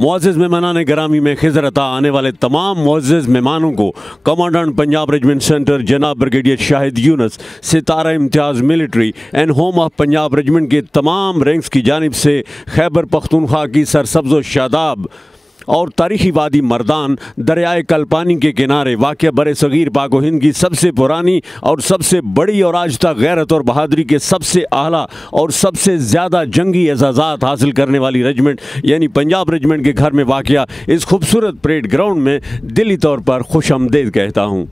मुअज़्ज़िज़ मेहमानान गिरामी में खिज़र अता आने वाले तमाम मुअज़्ज़िज़ मेहमानों को कमांडेंट पंजाब रेजिमेंट सेंटर जनाब brigadier Shahid Yunus Sitara Imtiaz military and home of Punjab regiment के तमाम रैंक्स की जानिब से खैबर पख्तूनख्वा की सरसब्ज़ शादाब और तारीखी वादी मर्दान दरियाए कलपानी के किनारे वाक़या बर सग़ीर पाक व हिंद की सबसे पुरानी और सबसे बड़ी और आज तक गैरत और बहादुरी के सबसे आला और सबसे ज़्यादा जंगी एजाज़ात हासिल करने वाली रेजिमेंट यानी पंजाब रेजिमेंट के घर में वाक़या इस खूबसूरत परेड ग्राउंड में दिली तौर पर खुशामदीद कहता हूँ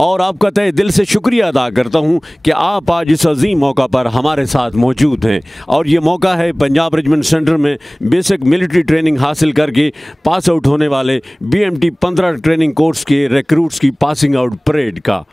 और आपका तहे दिल से शुक्रिया अदा करता हूं कि आप आज इस अजीम मौका पर हमारे साथ मौजूद हैं। और ये मौका है पंजाब रेजिमेंट सेंटर में बेसिक मिलिट्री ट्रेनिंग हासिल करके पास आउट होने वाले BMT 15 ट्रेनिंग कोर्स के रिक्रूट्स की पासिंग आउट परेड का।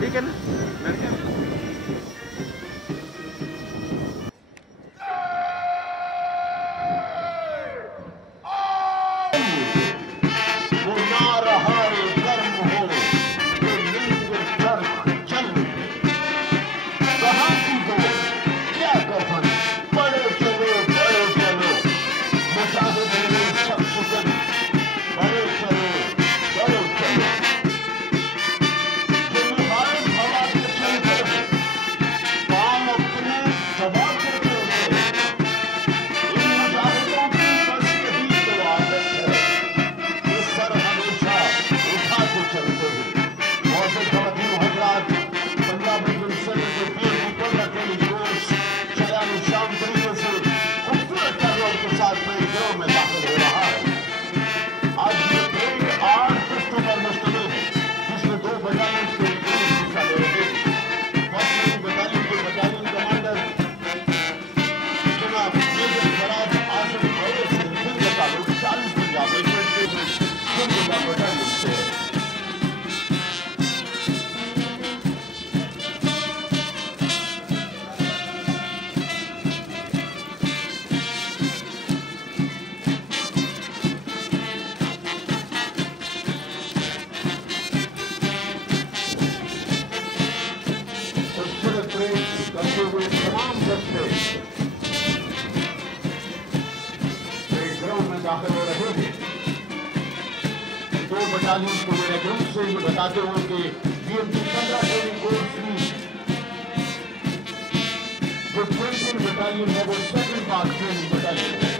ठीक है ना? दाखिल हो रहे हैं। दो बटालियन को मेरे ग्रुप से बताते हुए कि BMT 15 ट्रेनिंग कोर्स की जो 20 बटालियन है वो सेकंड पार्ट ट्रेनिंग बटालियन है।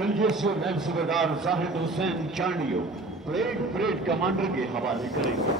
ब्रिगेडियर नैब सूबेदार जाहिद हुसैन चांडियो परेड कमांडर के हवाले करेंगे।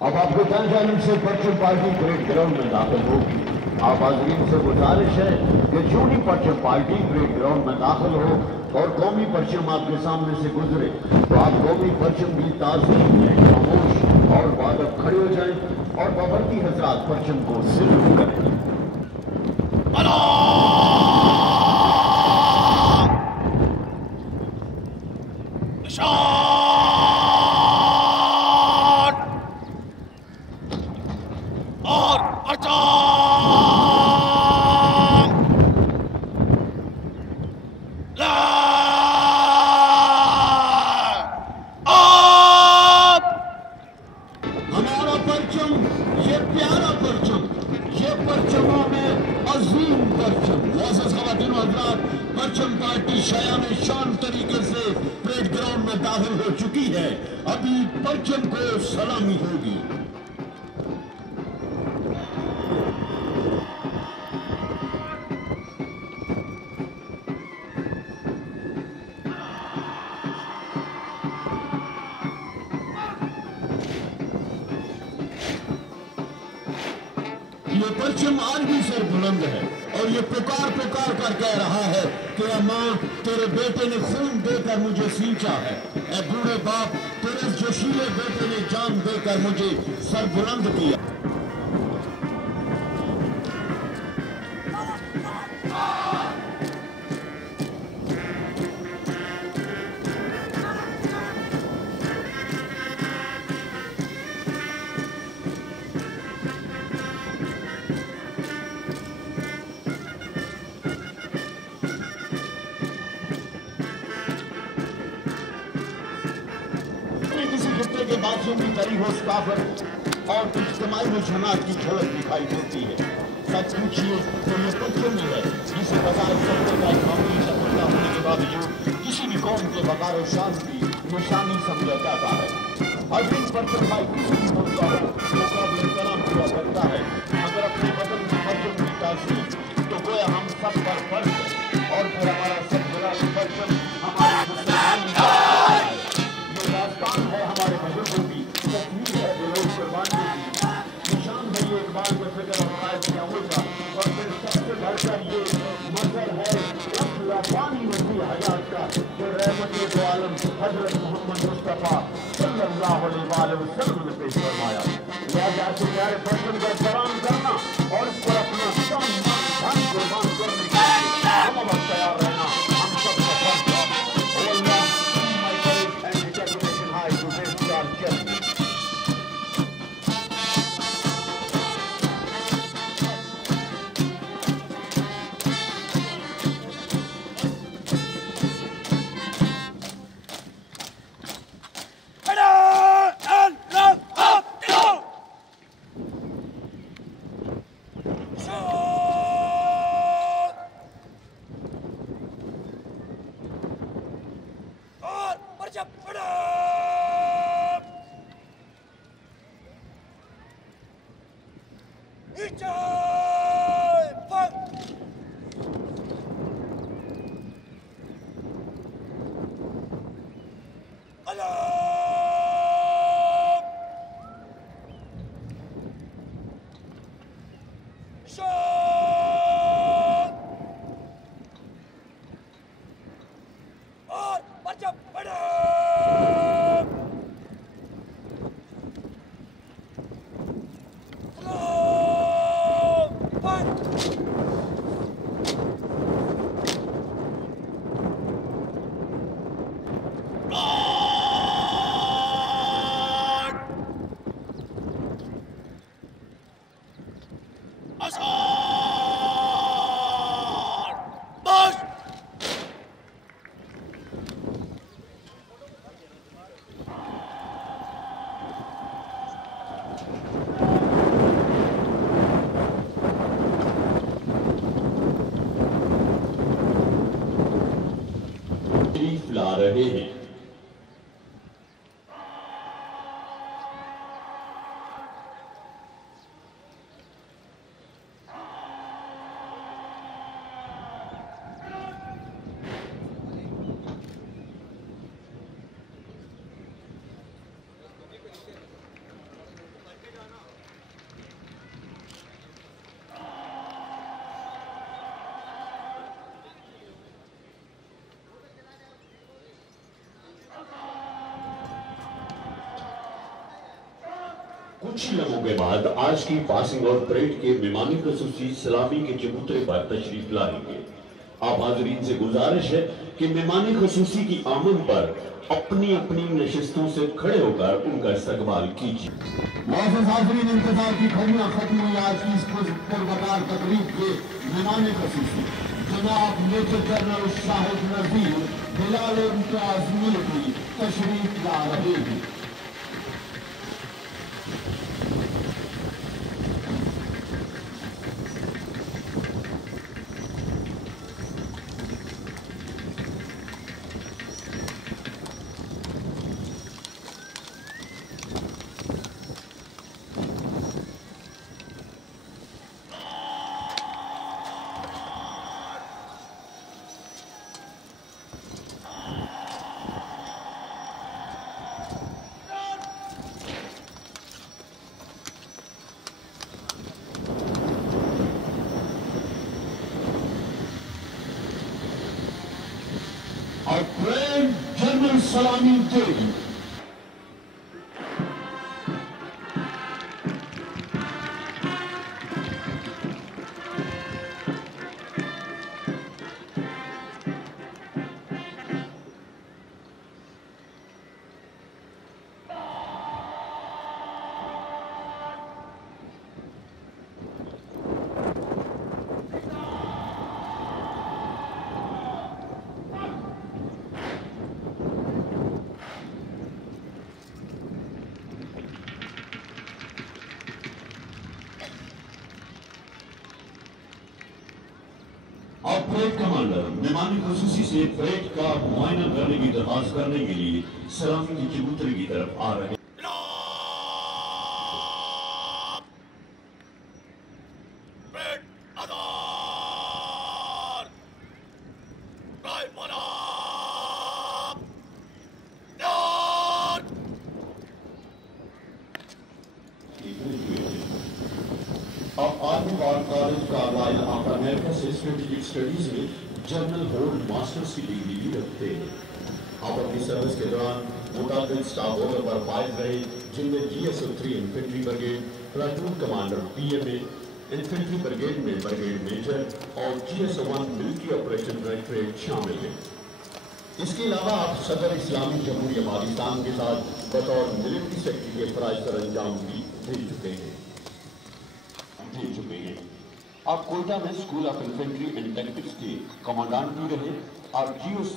अब आपको जानिब से परचम पार्टी परेड ग्राउंड में दाखिल होगी। आप हाज़रीन से गुजारिश है कि जो ही परचम पार्टी परेड ग्राउंड में दाखिल हो और कौमी परचम आपके सामने से गुजरे तो आप कौमी परचम की ताज़ीम में खामोश और वादब खड़े हो जाएं और बाबरती हजरात परचम को सैल्यूट करें। परचम पार्टी शायान शान तरीके से परेड ग्राउंड में दाखिल हो चुकी है। अभी परचम को सलामी होगी। ये परचम आज भी सर बुलंद है और ये पुकार पुकार कर कह रहा है कि माँ तेरे बेटे ने खून देकर मुझे सींचा है। ए बूढ़े बाप तेरे जोशीले बेटे ने जान देकर मुझे सर बुलंद किया। के बातों की तरी हो काफर और इज्तिमाई रुझानात की झलक दिखाई देती है। सच पूछिए तो ये परचम में है जिसे बगैर सत्य का मामूली सफलता होने के बावजूद किसी भी कौम के बगैर शान की निशानी समझा जाता है। हर दिन परचम भाई किसी भी मुल्क का हो मुकाबले कराम हुआ करता है। अगर अपने बदन में परचम की ताज़ीम तो गोया हम सब पर फर्ज है और फिर हमारा सब बड़ा परचम हमारे मुसलमान ये दास्तान है हमारे बुजुर्गों की, तस्वीर है बेरोज़ कुर्बानियों की, निशान है ये इकबाल के फिक्र और कायद की अमल का और फिर सबसे बड़ा मगर ये मगर है रब्बानी वसी हयात का जो रहमत दो आलम हजरत मोहम्मद मुस्तफ़ा सल्लल्लाहु अलैहि वसल्लम ने पेश फरमाया। लिहाजा ऐसे प्यारे फर्जंद का सलाम करना और इस पर अपना तन मन धन कुर्बान करने के लिए हम अब तैयार रहना हम सबका फर्ज है। ओ अल्लाह, my courage and determination high to face your challenge. ला रहे हैं। कुछ ही लम्हों के बाद आज की पासिंग आउट परेड के मेहमानी खसूसी सलामी के चबूतरे पर तशरीफ लाएंगे। आप हाजरीन से गुजारिश है कि मेहमानी खसूसी की आमद पर अपनी अपनी नशिस्तों से खड़े होकर उनका इस्तकबाल कीजिए। मौजूद हाजरीन, इंतजार की घड़ियां खत्म हुई। आज की इस पुरवकार तकरीब के मेहमानी खसूसी जनाब मेजर जनरल शाहिद नजीर हिलाल इम्तियाज मिलिट्री तशरीफ ला रहे हैं। और प्रेम जनरल सलामी देगी। और परेड कमांडर मेहमानी खसूसी से परेड का मुआयना करने की दरखास्त करने के लिए सलामी के चबूतरे की तरफ आ रहे हैं। आप army war college Carlisle of America से स्ट्रेटेजिक स्टडीज में जनरल होल्ड मास्टर्स की डिग्री भी रखते हैं। आप अपनी सर्विस के दौरान मुताबिक स्टाफ ऑर्डर पर फायद रहे, जिनमें GSO-3 infantry brigade, platoon commander PMA, infantry brigade में ब्रिगेड मेजर और GSO-1 मिलिट्री ऑपरेशन डायरेक्टरेट शामिल है। इसके अलावा आप सदर इस्लामी जमहूरिया पाकिस्तान के साथ बतौर मिलिट्री सेक्रेटरी के फराइज सर अंजाम भी दे चुके हैं। आप कोयटा में school of infantry and tactics के कमांडेंट भी रहे और GOC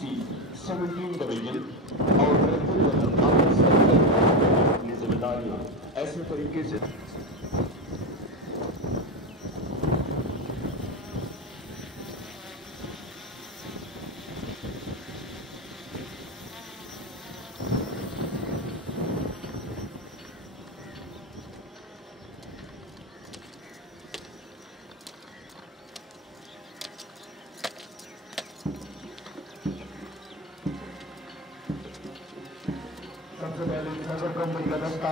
17 डिवीजन और अपनी जिम्मेदारियां ऐसे तरीके से सबसे पहले सदर कंपनी का दस्ता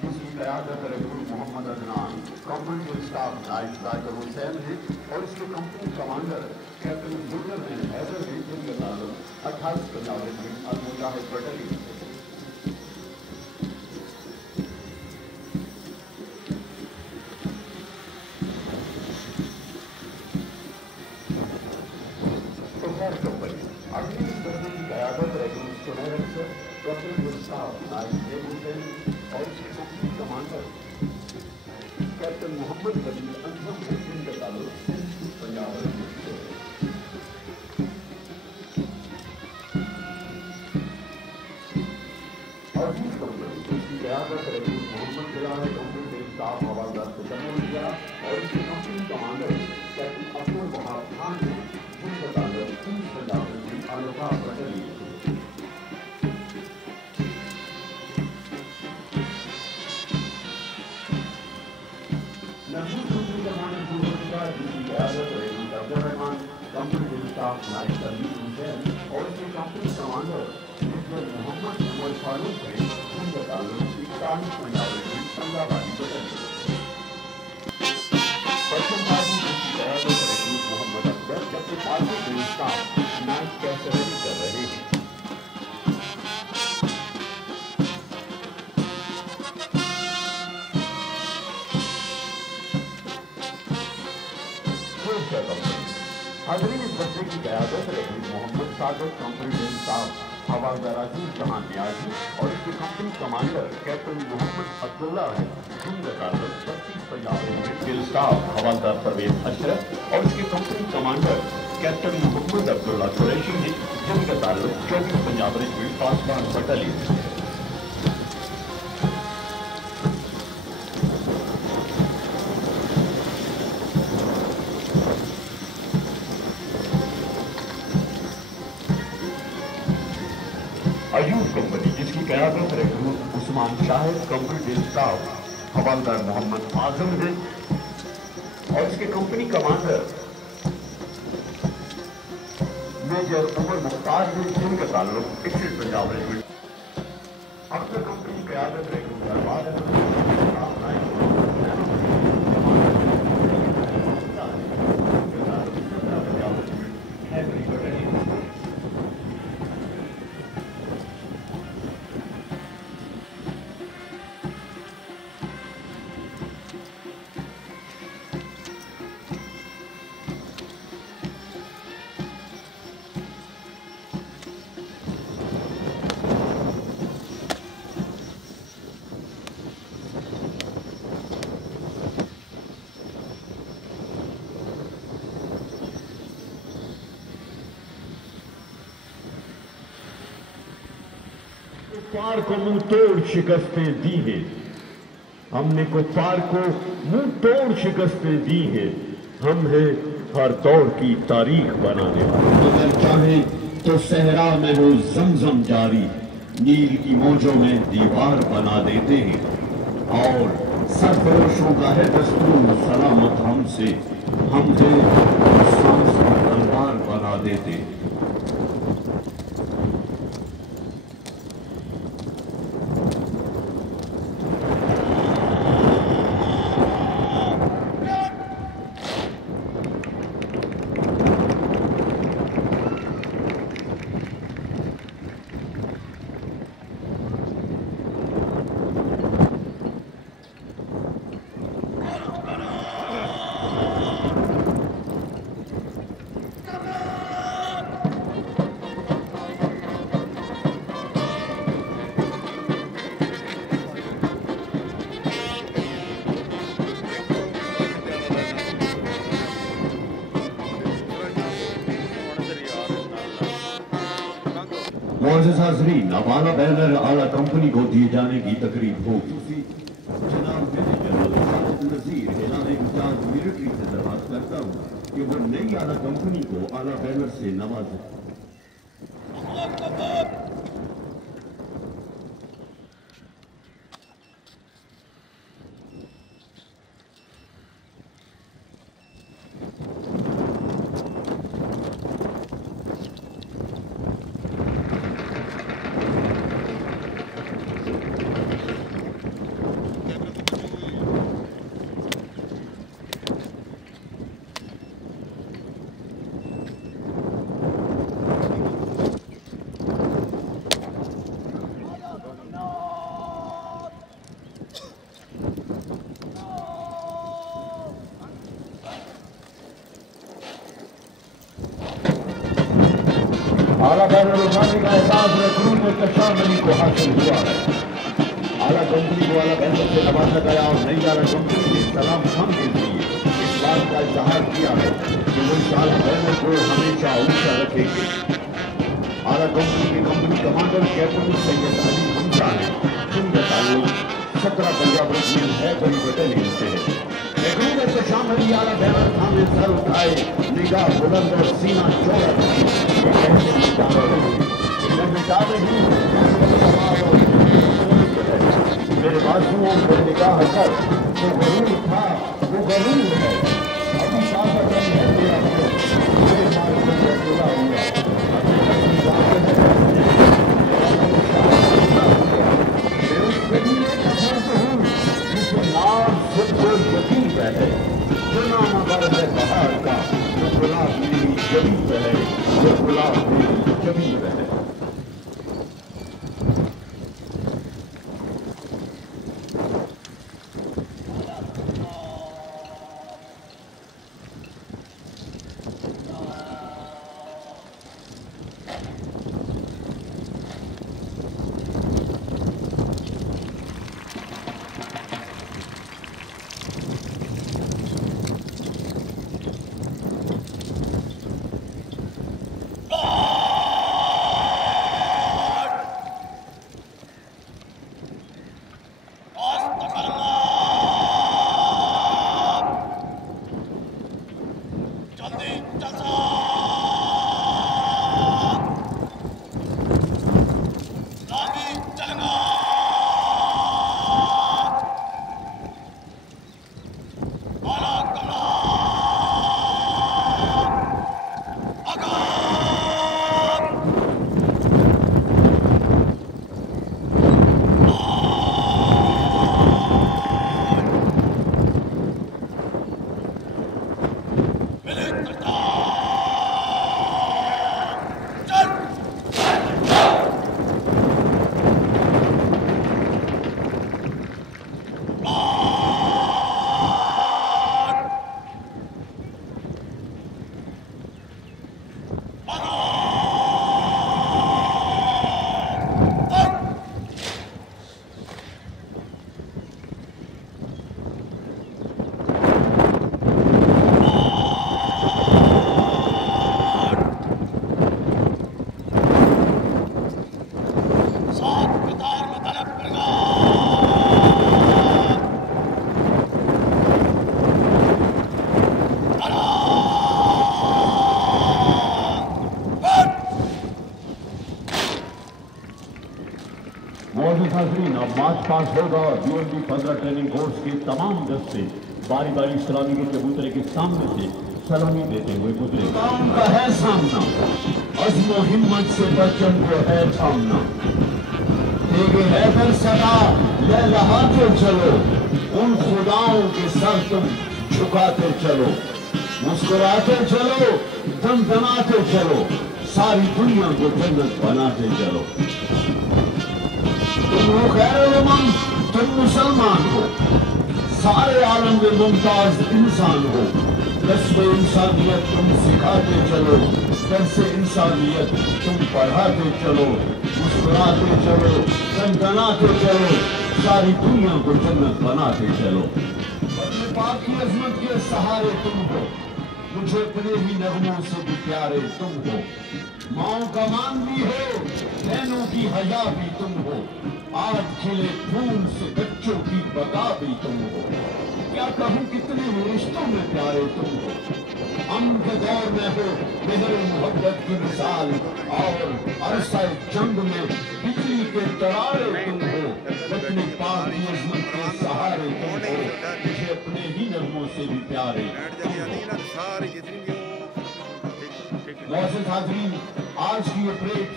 जिसकी क़यादत रसूल मोहम्मद अदनान, कंपनी स्टाफ नाइट जाकिर हुसैन है और इसके कंपनी कमांडर कैप्टन जुल्लर हैदर है, जिनके ताल्लुक 28 पंजाब रेजिमेंट और मुजाहिद बटालियन से। कंपनी अगली इस दस्ते की क़यादत रसूल सुनहर अफसर कैप्टन स्टाफ नाइट हुसैन और इसके कंपनी कमांडर कैप्टन मोहम्मद वली अंजुम है, जिनके ताल्लुक पंजाब रेजिमेंट से। और इस कंपनी इसकी क़यादत रसूल मोहम्मद बिलाल कंपनी स्टाफ हवालदार से करने दिया और इसके company commander captain Abdul Wahab Khan है, जिनके ताल्लुक पंजाब रेजिमेंट आलोहा बटालियन से। कंपनी स्टाफ नाइट हुसैन और इसके कंपनी कमांडर मोहम्मद उमर फारूक है, जिनका ताल्लुक पाकिस्तान पंजाब रेजिमेंट अल्लाहबादी बटालियन से। पश्चिम पार्टी जिसकी क़यादत रसूल मोहम्मद अकबर, जबकि पार्टी के स्टाफ नाइट कैसररी कर रहे हैं। हाज़रीन, इस दस्ते की क़यादत रसूल मोहम्मद सादत, कंपनी स्टाफ हवालदार अजीज जहां न्याजी और इसके company commander captain Mohammad Abdullah है, जिनका ताल्लुक 32 पंजाब रेजिमेंट के स्टाफ हवालदार परवेज अशरफ और इसके company commander captain Mohammad Abdullah Qureshi है, जिनका ताल्लुक 24 पंजाब रेजिमेंट पासवान बटालियन से है। अयूब कंपनी जिसकी क़यादत रसूल उस्मान शाहिद, कंपनी स्टाफ हवालदार मोहम्मद आजम है और इसके company commander major Umar Mukhtar है, जिनका ताल्लुक 21 पंजाब रेजिमेंट। अक्सर कंपनी क़यादत रसूल दरबार कुफ्फार को मुंह तोड़ शिकस्तें दी है, हमने कुफ्फार को मुंह तोड़ शिकस्तें दी है, हम है हर दौर की तारीख बनाने वाले। अगर चाहे तो सहरा में हो जमजम जारी, नील की मौजों में दीवार बना देते हैं और सरफरोशों का है दस्तूर सलामत हमसे, हम है सांस का तलवार बना देते हैं। मुअज़्ज़िज़ हाज़रीन, अब आला बैनर आला कंपनी को दिए जाने की तकरीब होगी। जनाब जनरल नज़ीर एलान इम्तियाज़ मिलिट्री से दरख्वास्त करता हूँ कि वो नई आला कंपनी को आला बैनर से नवाजें। आला बैनर उठाने का एहसास रखून और कशामनी को हासिल हुआ है। आला कंपनी को आला बैनर से नवाजा गया और नई आला कंपनी ने सलाम खान के लिए इस बात का इजहार किया है कि वो इस आला बैनर को हमेशा ऊंचा रखेंगे। आला कंपनी के company commander captain Syed Ali Hamza ने जिनका ताल्लुक 17 पंजाब रेजिमेंट है बड़ी बटालियन से है। शामिल आला बैनर थामे सर उठाए, निगाह बुलंद और सीना चौड़ा मेरे बाजुओं पर निगाह कर जो गरूर था वो गरूर है। अभी साथ है मेरा मेरे मार्ग में खुला हुआ मैं उस कबीले का फर्द हूँ जिसके नाम खुद यकीन है। जो नाम अगर है बाहर का, जो गुलाब मेरी जबीब है, जो गुलाब मेरी जबीब है। अब मार्च पास होगा और यूएनबी 15 ट्रेनिंग कोर्स के तमाम दस्ते बारी बारी सलामी के चबूतरे के सामने से सलामी देते हुए गुजरे। काम का है सामना, अज़्म हिम्मत से बच्चन को है थामना। देगे हैदर सदा लहलहाते चलो, उन खुदाओं के सर तुम झुकाते चलो, मुस्कुराते चलो, दमदमाते चलो, सारी दुनिया को जन्नत बनाते चलो। तुम हो खैरुल उम्म, तुम मुसलमान हो, सारे आलम में मुमताज इंसान हो। कस्बे इंसानियत तुम सिखाते चलो, दर्से इंसानियत तुम पढ़ाते चलो, मुस्कुराते चलो, दमदमाते चलो, सारी दुनिया को जन्नत बनाते चलो। अपने पाक की अजमत के सहारे तुम हो, मुझे अपने ही नगमों से भी प्यारे तुम हो। माओ का मान भी हो, बहनों की हया भी तुम हो। आज खिले फूल से बच्चों की बका भी तुम हो। क्या कहूँ कितने रिश्तों में प्यारे तुम हो। अमन के दौर में हो मेहर मोहब्बत की मिसाल, और अरसा जंग में बिजली के तरारे तुम हो। अपने पाक की अज़मत के सहारे तुम हो। मुझे अपने ही नगमों से भी प्यारे तुम हो। मोहसिन हाज़रीन, आज की ये परेड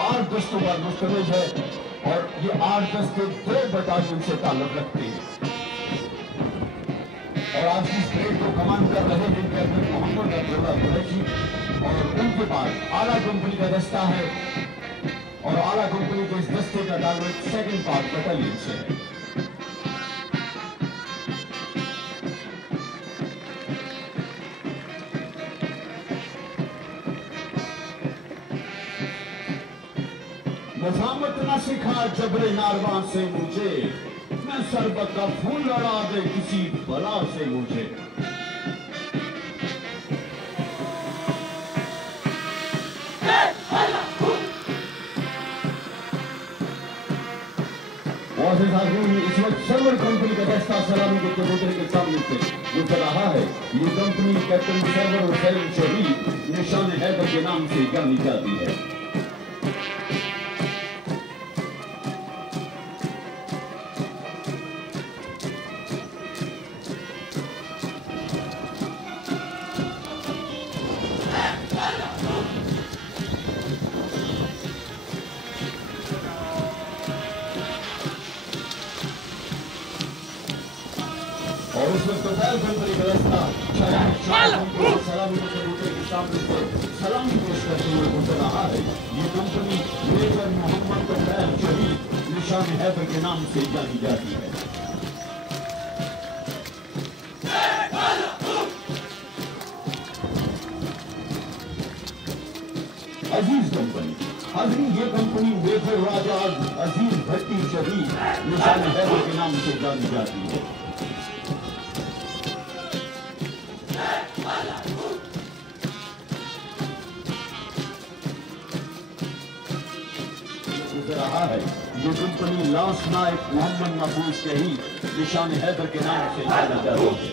8 दस्तों पर मुश्तमिल है और ये 8 दस्ते 2 बटालियन से ताल्लुक रखते हैं। और आज की परेड को कमान कर रहे हैं कैप्टन मोहम्मद अब्दुल्ला कुरैशी, और उनके पास आला कंपनी का दस्ता है, और आला कंपनी के इस दस्ते का ताल्लुक 2nd पाक बटालियन से है। मज़ामत न सिखा जबरे नारवा से मुझे, मैं सरबत का फूल लड़ा दे किसी बला से मुझे। इस वक्त सर्वर कंपनी का दस्ता सलामी के चबूतरे के सामने से गुजर रहा है। ये कंपनी कैप्टन सर्वर हुसैन शहीद निशान हैदर के नाम से जानी जाती है। और उस वक्त कंपनी का दस्ता सलामी के चबूतरे के सामने से सलामी पेश करते हुए गुजर रहा है। ये कंपनी मेजर मोहम्मद तफैल शहीद निशान हैदर के नाम से जानी जाती है। अजीज कंपनी, हाज़रीन, ये कंपनी मेजर राजा अजीज भट्टी शहीद निशान हैदर के नाम से जानी जाती है। रहा है ये कंपनी लांस नायक मोहम्मद महफूज शहीद निशान हैदर के नाम से जानी जाती है।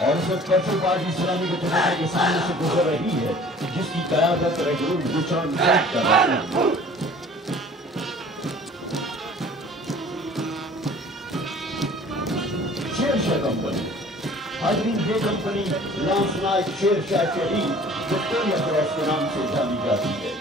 और उस वक्त पीपल्स पार्टी सलामी के चबूतरे के सामने से गुजर रही है, जिसकी क़यादत रेगुलर गुलशन कर रहा है। शेरशाह कंपनी, हाज़रीन, ये कंपनी लांस नायक शेरशाह शहीद विक्टोरिया क्रॉस के नाम से जानी जाती है।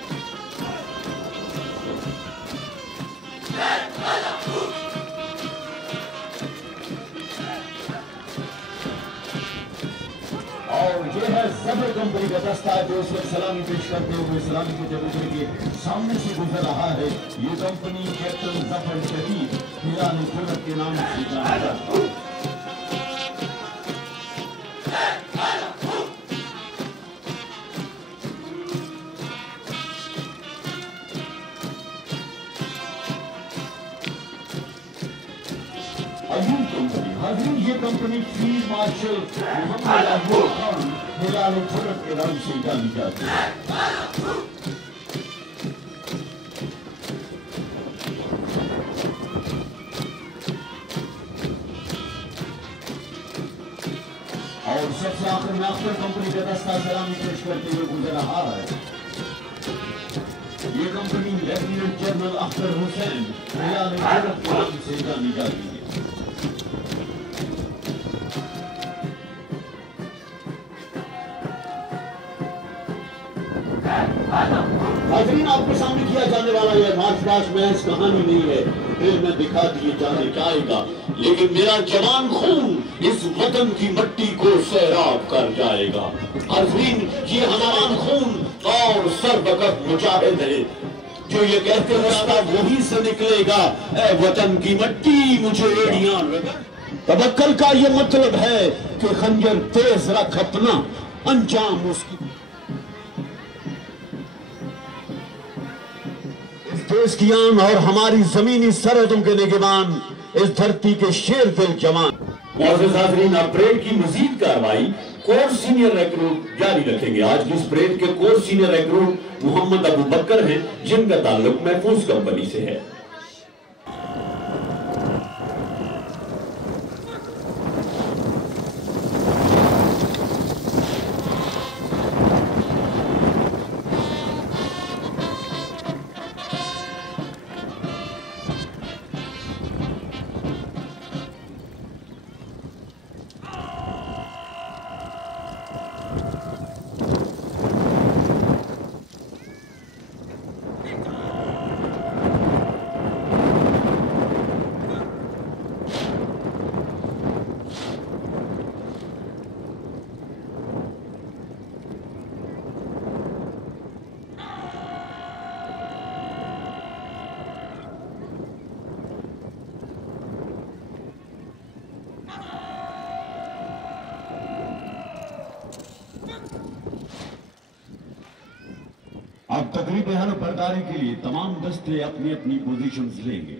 और ये है ज़फर कंपनी का दस्ता जो इस वक्त सलामी पेश करते हुए सलामी के चबूतरे के सामने से गुजर रहा है। ये कंपनी कैप्टन ज़फर शहीद हिलाल खुलत के नाम से जानी जाती है। अयूब कंपनी, हाज़रीन, ये company field marshal Mohammad Ahmad Khan हिलाल खुलत के नाम से जानी जाती है। और सबसे आखिर में अख्तर कंपनी का दस्ता सलामी पेश करते हुए गुजर रहा है। ये company lieutenant general Akhtar Hussain हिलाल खुलत के नाम से जानी जाती है। हाज़रीन, आपके सामने किया जाने वाला यह मार्च पास्ट महज कहानी नहीं है, फिल्म में दिखा दिए जाने जाएगा, लेकिन मेरा जवान खून इस वतन की मिट्टी को सैराब कर जाएगा। हाज़रीन, ये हमारा खून और सरबकत मुजाहिद है जो ये कहते हुए वही से निकलेगा, ऐ वतन की मिट्टी मुझे एड़ियां लगा। तवक्कल का ये मतलब है कि खंजर तेज रख अपना अंजाम उसकी। इस देश की आन और हमारी जमीनी सरहदों के निगहबान, इस धरती के शेर दिल जवान। मौजूद हाज़रीन, अब परेड की मजीद कार्रवाई कोर सीनियर रिक्रूट जारी रखेंगे। आज की इस परेड के corps senior recruit Mohammad Abu Bakar हैं, जिनका ताल्लुक महफूज कंपनी से है। अब तकरीब हर बरदारी के लिए तमाम दस्ते अपनी अपनी पोजीशंस लेंगे।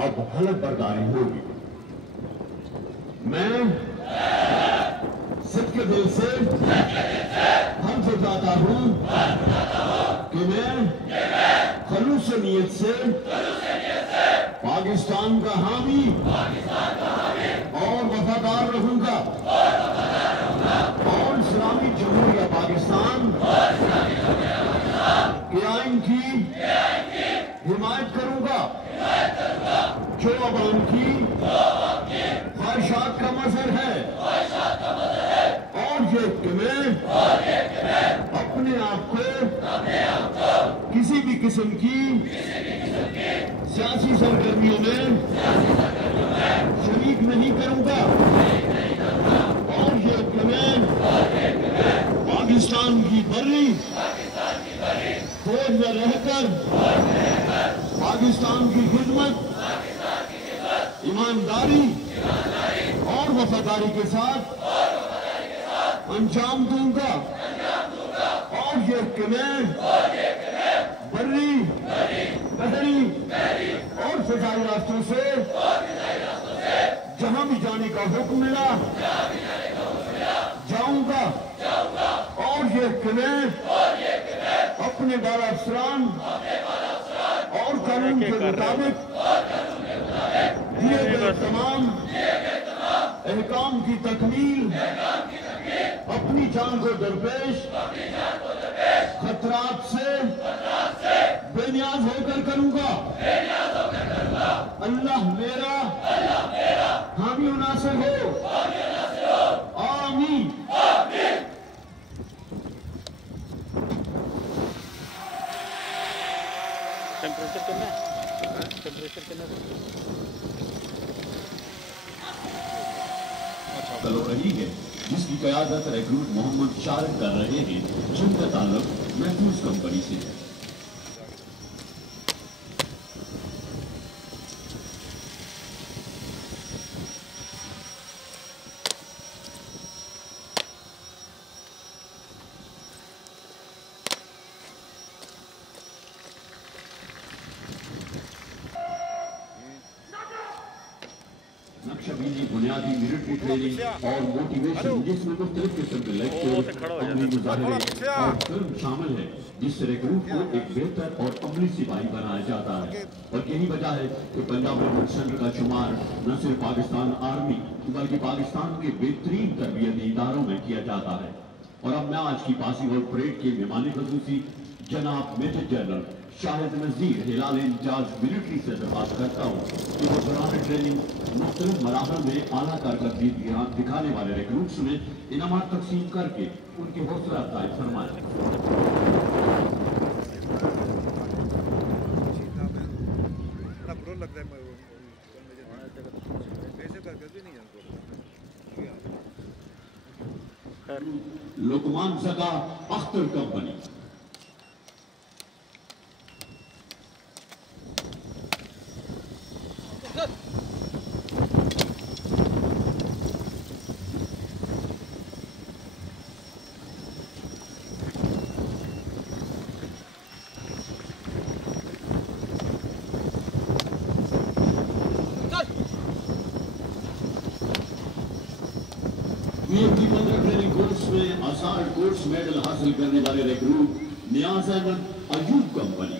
अब हलफ बरदारी होगी। मैं सच्चे दिल से हम जताता हूँ कि मैं खलूस नीयत से पाकिस्तान का हामी और वफादार रहूंगा और इस्लामी जमहूरिया पाकिस्तान के आइन की हिमायत करूंगा, जो अवाम की ख्वाहिशात का मजहर है, और ये कि मैं अपने आप को किसी भी किस्म की सियासी सरगर्मियों में शरीक नहीं करूंगा, और ये कि मैं पाकिस्तान की बर्री फौज में रहकर पाकिस्तान की खिदमत ईमानदारी और वफादारी के साथ अंजाम दूंगा। और ये किले बर्री बहरी और फिजाई रास्तों से जहां भी जाने का हुक्म मिला जाऊंगा और ये किले अपने बाला अफसरान और कानून के मुताबिक दिए गए तमाम अहकाम की तकमील अपनी जान को दरपेश खतरात से बेनियाज होकर करूंगा। अल्लाह मेरा हामी नासिर हो। आमीन। टेम्परेचर कितना है? टेम्परेचर कितना चलो रही है जिसकी क़यादत रिक्रूट मोहम्मद शारिक कर रहे हैं, जिनका ताल्लुक महफूज कंपनी से है। नक्शबंदी बुनियादी मिलिट्री ट्रेनिंग और मोटिवेशन जिसमें मुख्तलिफ किस्म के लेक्चर अमली मुजाहिरे और फिल्म शामिल है, जिससे रिक्रूट को एक बेहतर और अमली सिपाही बनाया जाता है। और यही वजह है कि पंजाब रेजिमेंट सेंटर का शुमार न सिर्फ पाकिस्तान आर्मी बल्कि पाकिस्तान के बेहतरीन तरबियती इदारों में किया जाता है। और अब मैं आज की पासिंग आउट परेड के मेहमान खसूसी जनाब मेजर जनरल शाहिद नज़ीर हिलाल इंचार्ज मिलिट्री से दरख्वास्त करता हूँ कि वो दौरान ट्रेनिंग मुख्तलिफ मराहल में आला कारकर्दगी दिखाने वाले रिक्रूट्स में इनामात तकसीम करके उनकी हौसला अफजाई फरमाएं। Luqman Zaka Akhtar company. BMT 15 training course में असाल्ट कोर्स मेडल हासिल करने वाले recruit Niaz Ahmad Ayub company.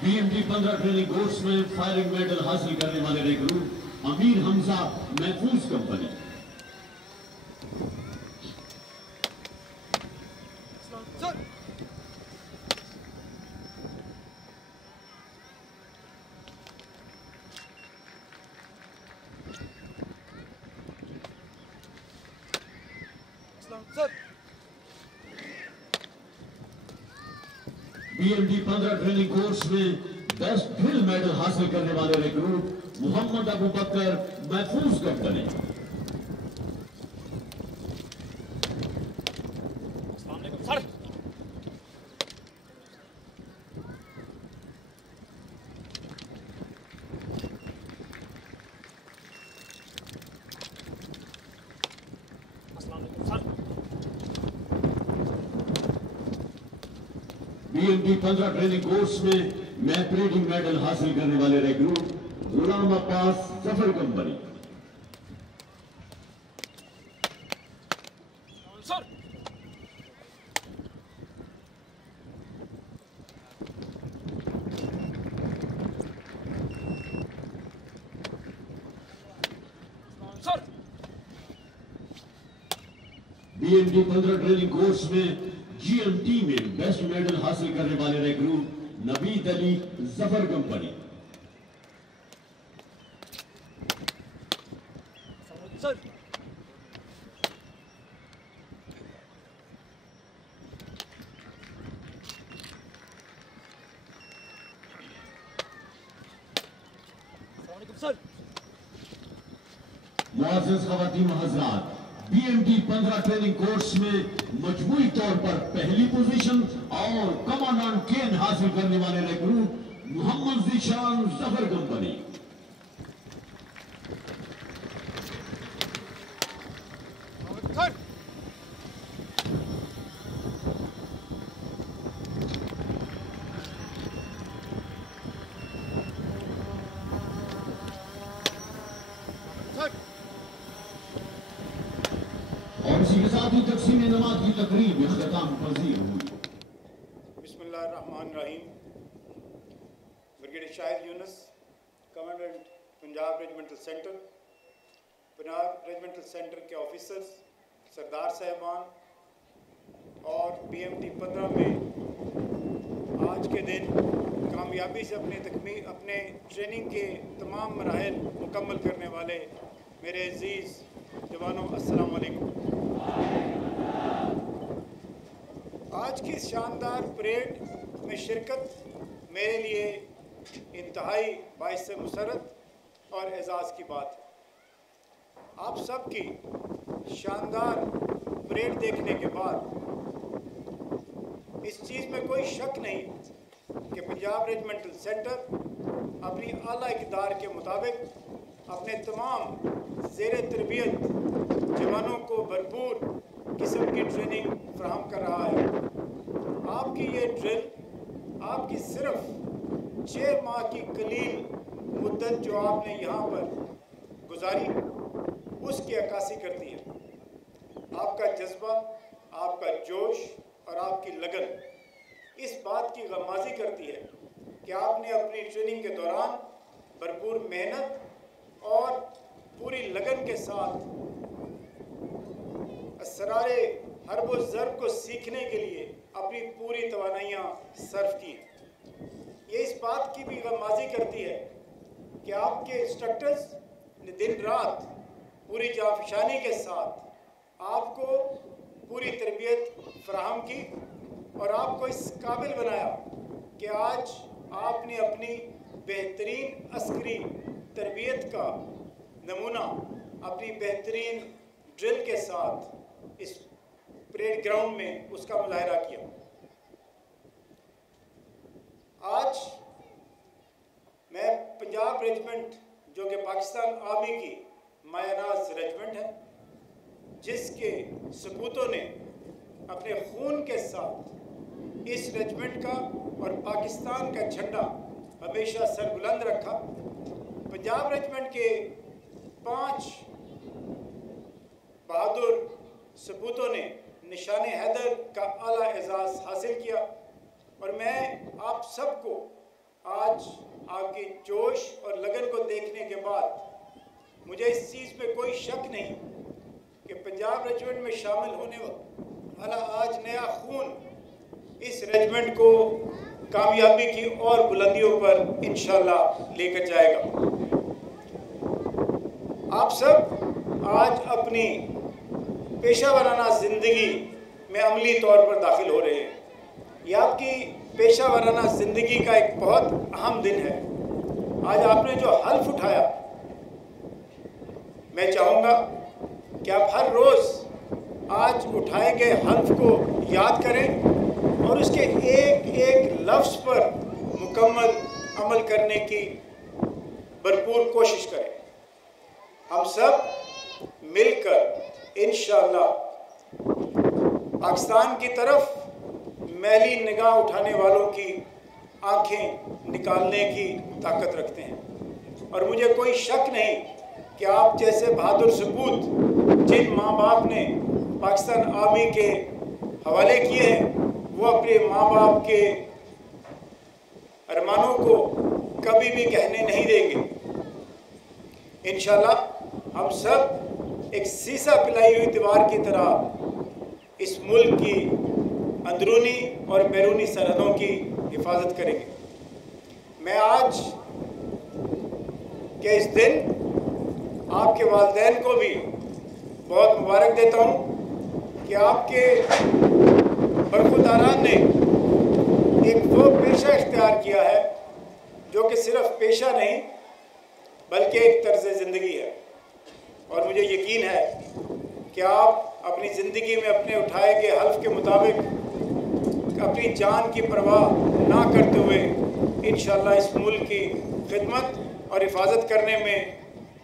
BMT 15 training course में फायरिंग मेडल हासिल करने वाले recruit Amir Hamza Mahfooz company. BMT 15 training course में बेस्ट ड्रिल मेडल हासिल करने वाले recruit Mohammad Abu Bakar Mahfooz company. BMT 15 training course में मैथ रीडिंग मेडल हासिल करने वाले रिक्रूट गुलाम Abbas Safar company. BMT 15 training course में जीएमटी में बेस्ट मेडल हासिल करने वाले recruit Naveed Ali Zafar company. Sir मुअज़्ज़िज़ ख़वातीन व हज़रात, BMT 15 ट्रेनिंग कोर्स में मजमूई तौर पर पहली पोजीशन और कमांडेंट केन हासिल करने वाले रिक्रूट मोहम्मद ज़ीशान ज़फर कंपनी। और इसी के साथ ही तक़सीम नमाज की तकरीब इख्तिताम पज़ीर हुई। बिस्मिल्लाहिर्रहमानिर्रहीम। Brigadier Shahid Yunus, commandant Punjab regimental centre, Punjab regimental centre के ऑफिसर्स, सरदार साहबान और BMT 15 में आज के दिन कामयाबी से अपने ट्रेनिंग के तमाम मराहिल मुकम्मल करने वाले मेरे अजीज़ जवानों, अस्सलाम वालेकुम। आज की शानदार परेड में शिरकत मेरे लिए इंतहाई बाइस मुसरत और एजाज़ की बात है। आप सब की शानदार परेड देखने के बाद इस चीज़ में कोई शक नहीं कि पंजाब रेजिमेंटल सेंटर अपनी आला इक़दार के मुताबिक अपने तमाम ज़ेरे तरबियत जवानों को भरपूर किस्म की ट्रेनिंग फराहम कर रहा है। आपकी ये ड्रिल आपकी सिर्फ 6 माह की कलील मुद्दत जो आपने यहाँ पर गुजारी उसकी अक्कासी करती है। आपका जज्बा, आपका जोश और आपकी लगन इस बात की गमाज़ी करती है कि आपने अपनी ट्रेनिंग के दौरान भरपूर मेहनत और पूरी लगन के साथ असरारे हर्ब व ज़र्ब को सीखने के लिए अपनी पूरी तवानाइयाँ सर्फ की। ये इस बात की भी गमाज़ी करती है कि आपके इंस्ट्रक्टर्स ने दिन रात पूरी जाफशानी के साथ आपको पूरी तरबियत फराहम की और आपको इस काबिल बनाया कि आज आपने अपनी बेहतरीन अस्करी तरबियत का नमूना अपनी बेहतरीन ड्रिल के साथ इस परेड ग्राउंड में उसका मुजाहरा किया। आज मैं पंजाब रेजिमेंट जो कि पाकिस्तान आर्मी की मायानाज रेजिमेंट है, जिसके सपूतों ने अपने खून के साथ इस रेजिमेंट का और पाकिस्तान का झंडा हमेशा सरबुलंद रखा। पंजाब रेजिमेंट के 5 बहादुर सपूतों ने निशाने हैदर का आला एजाज़ हासिल किया और मैं आप सबको आज आपके जोश और लगन को देखने के बाद मुझे इस चीज़ पे कोई शक नहीं कि पंजाब रेजिमेंट में शामिल होने वाला आज नया खून इस रेजिमेंट को कामयाबी की और बुलंदियों पर इंशाल्लाह लेकर जाएगा। आप सब आज अपनी पेशा वाराना ज़िंदगी में अमली तौर पर दाखिल हो रहे हैं। यह आपकी पेशा वाराना ज़िंदगी का एक बहुत अहम दिन है। आज आपने जो हल्फ उठाया, मैं चाहूँगा कि आप हर रोज़ आज उठाए गए हल्फ को याद करें और उसके एक एक लफ्ज़ पर मुकम्मल अमल करने की भरपूर कोशिश करें। हम सब मिलकर इंशाअल्लाह पाकिस्तान की तरफ मैली निगाह उठाने वालों की आंखें निकालने की ताकत रखते हैं और मुझे कोई शक नहीं कि आप जैसे बहादुर सपूत जिन माँ बाप ने पाकिस्तान आर्मी के हवाले किए हैं, वो अपने माँ बाप के अरमानों को कभी भी कहने नहीं देंगे। इंशाल्लाह हम सब एक सीसा पिलाई हुई दीवार की तरह इस मुल्क की अंदरूनी और बैरूनी सरहदों की हिफाजत करेंगे। मैं आज के इस दिन आपके वालिदैन को भी बहुत मुबारक देता हूँ कि आपके बरखुरदारान ने एक वो पेशा इख्तियार किया है जो कि सिर्फ पेशा नहीं बल्कि एक तर्ज़ ज़िंदगी है और मुझे यकीन है कि आप अपनी ज़िंदगी में अपने उठाए गए हल्फ के मुताबिक अपनी जान की परवाह ना करते हुए इंशाअल्लाह इस मुल्क की खिदमत और हिफाजत करने में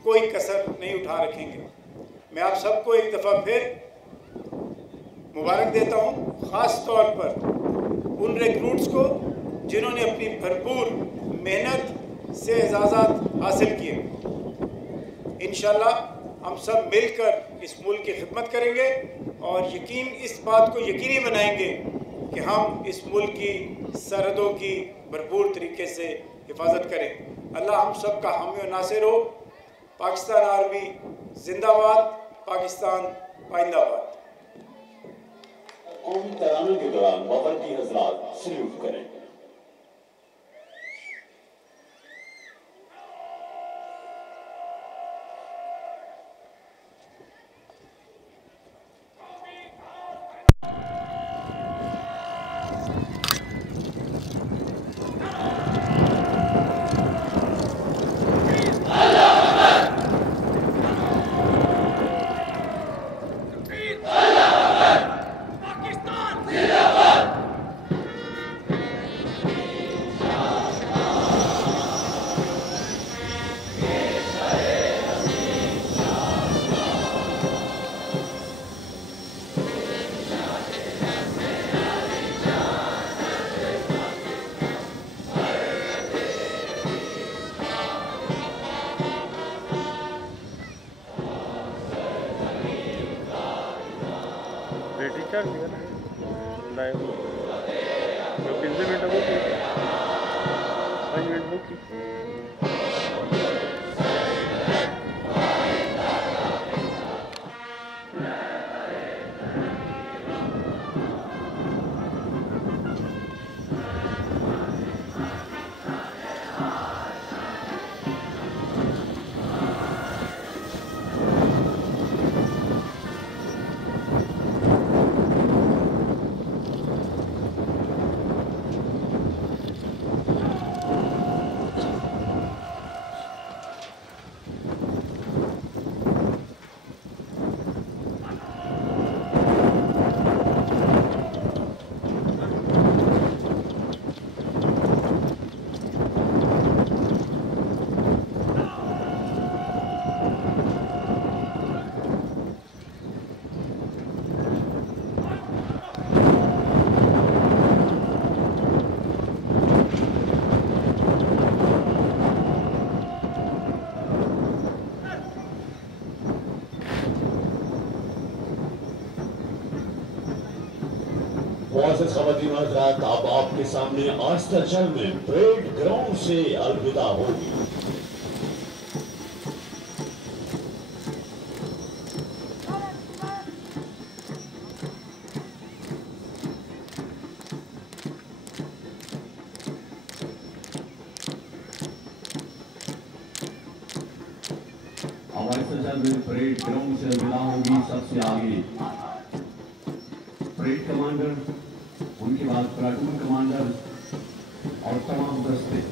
कोई कसर नहीं उठा रखेंगे। मैं आप सबको एक दफ़ा फिर मुबारक देता हूँ, ख़ास तौर पर उन रिक्रूट्स को जिन्होंने अपनी भरपूर मेहनत से एजाज़ात हासिल किए। इंशाअल्लाह हम सब मिलकर इस मुल्क की खिदमत करेंगे और इस बात को यकीनी बनाएंगे कि हम इस मुल्क की सरहदों की भरपूर तरीके से हिफाजत करें। अल्लाह हम सब का हामी और नासिर हो। पाकिस्तान आर्मी जिंदाबाद, पाकिस्तान पाइंदाबाद। कौमी तरानों के दौरान बावर्ची हजरात सल्यूट करें। चार दिया ना लाइव जो 15 मिनट अगो की 5 मिनट बुक की ख़वातीन हज़रात, अब आपके सामने अस्ताचल में परेड ग्राउंड से अलविदा होगी। हमारे अस्ताचल में परेड ग्राउंड से अलविदा होगी। सबसे आगे परेड कमांडर, उनके बाद प्लाटून कमांडर और तमाम दस्ते।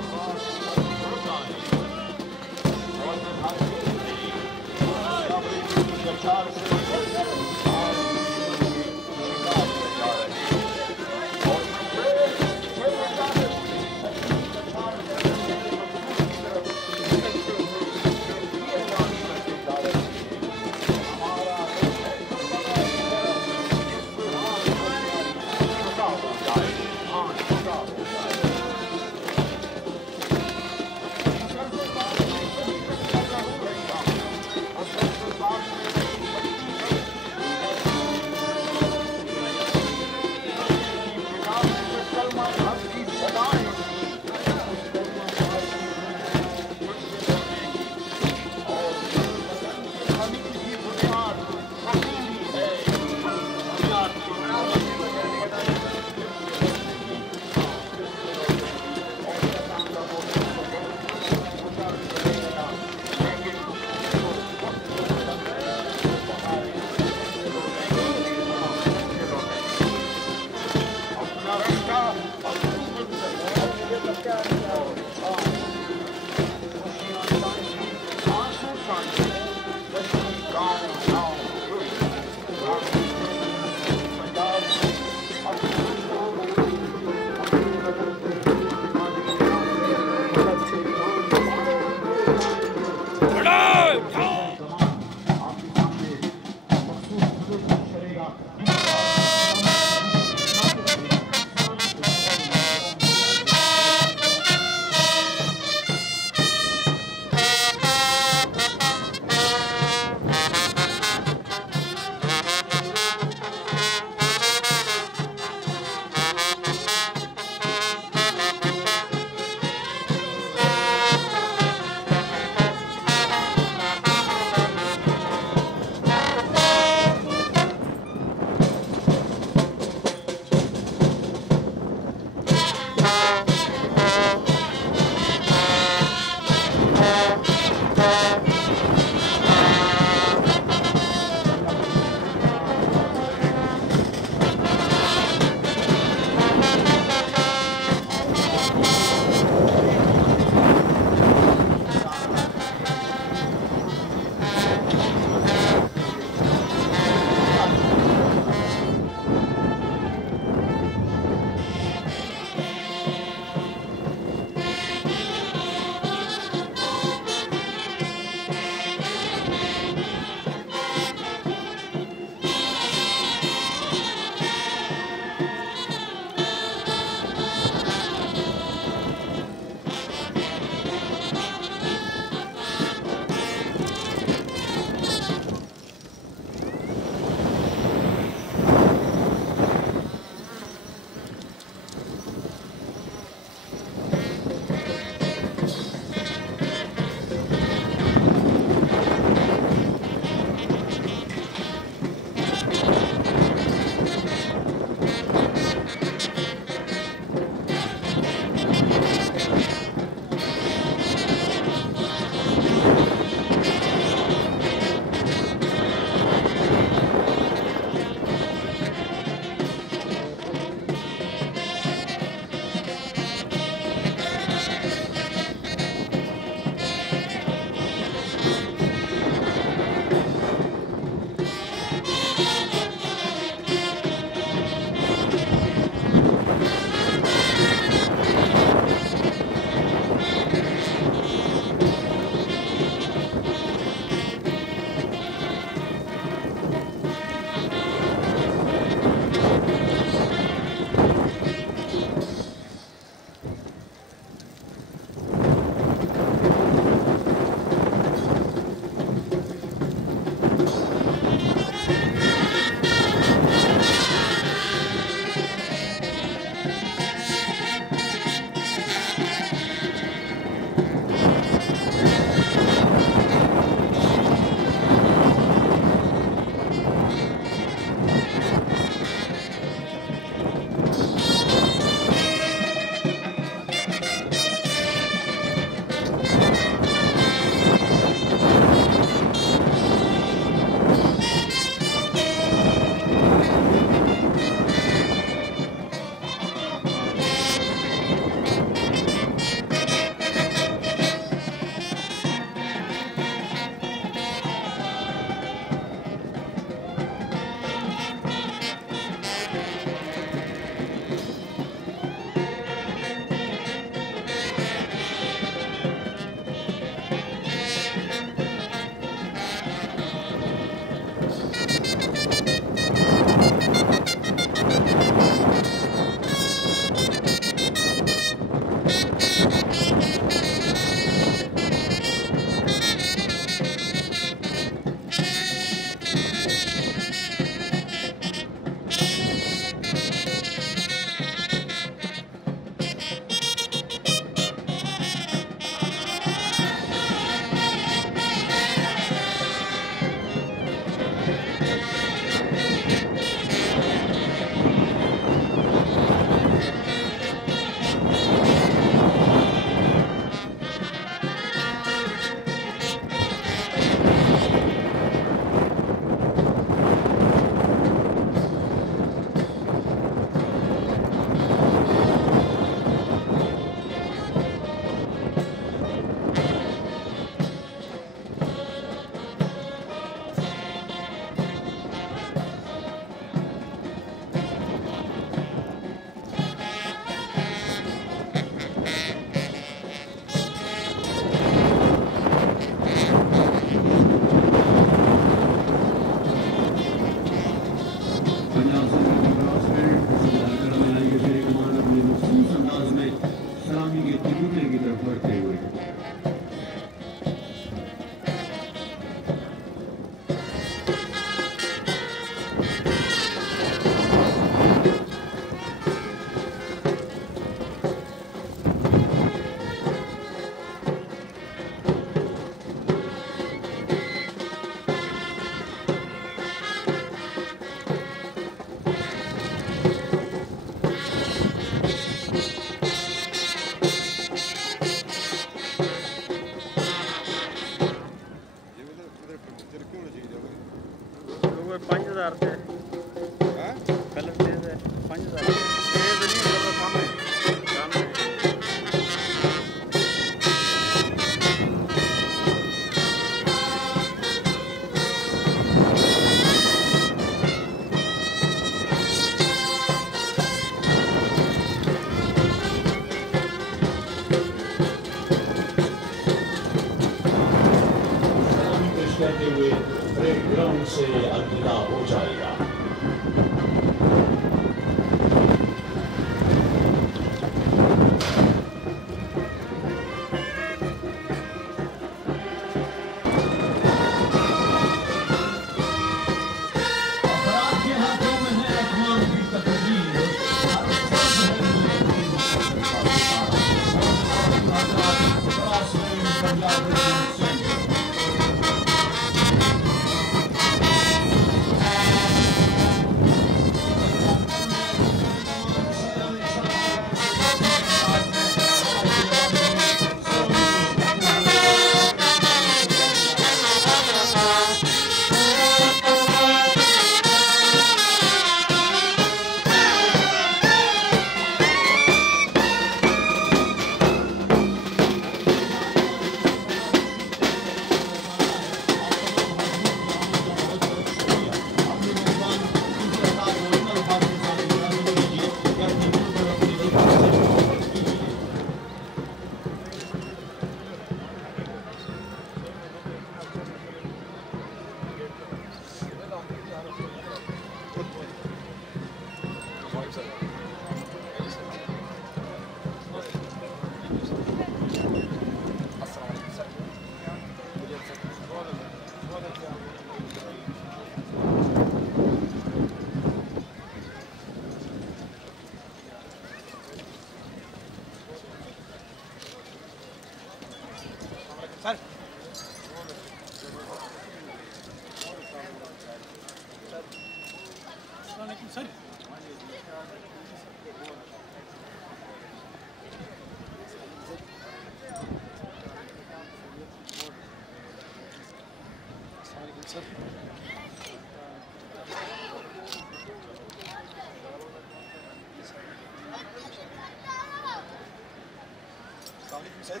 सर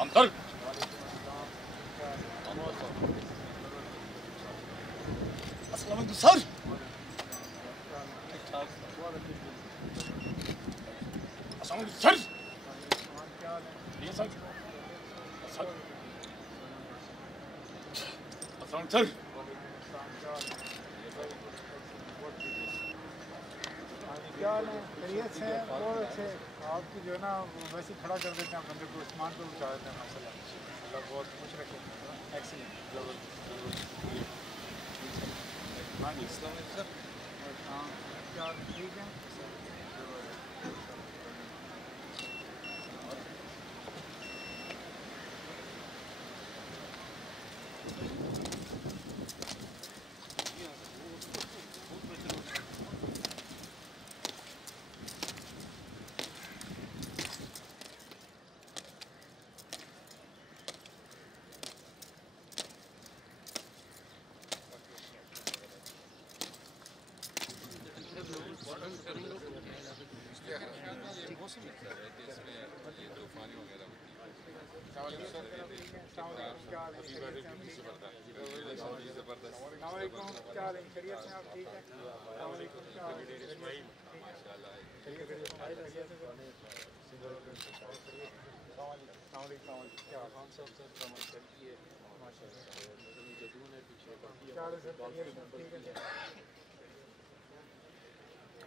अंतर अस्सलाम वालेकुम सर। अस्सलाम वालेकुम सर। ये सर सर अस्सलाम सर। क्या हाल है? खैरियत से हैं? बहुत अच्छे। आपकी जो है ना वो वैसे खड़ा कर देते हैं बंदे को, आसमान पे उठा देते हैं माशाल्लाह। अल्लाह बहुत खुश रखे। एक्सीलेंट। हाँ जी सर। हाँ क्या हाल है? ठीक है।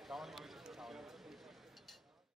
क्या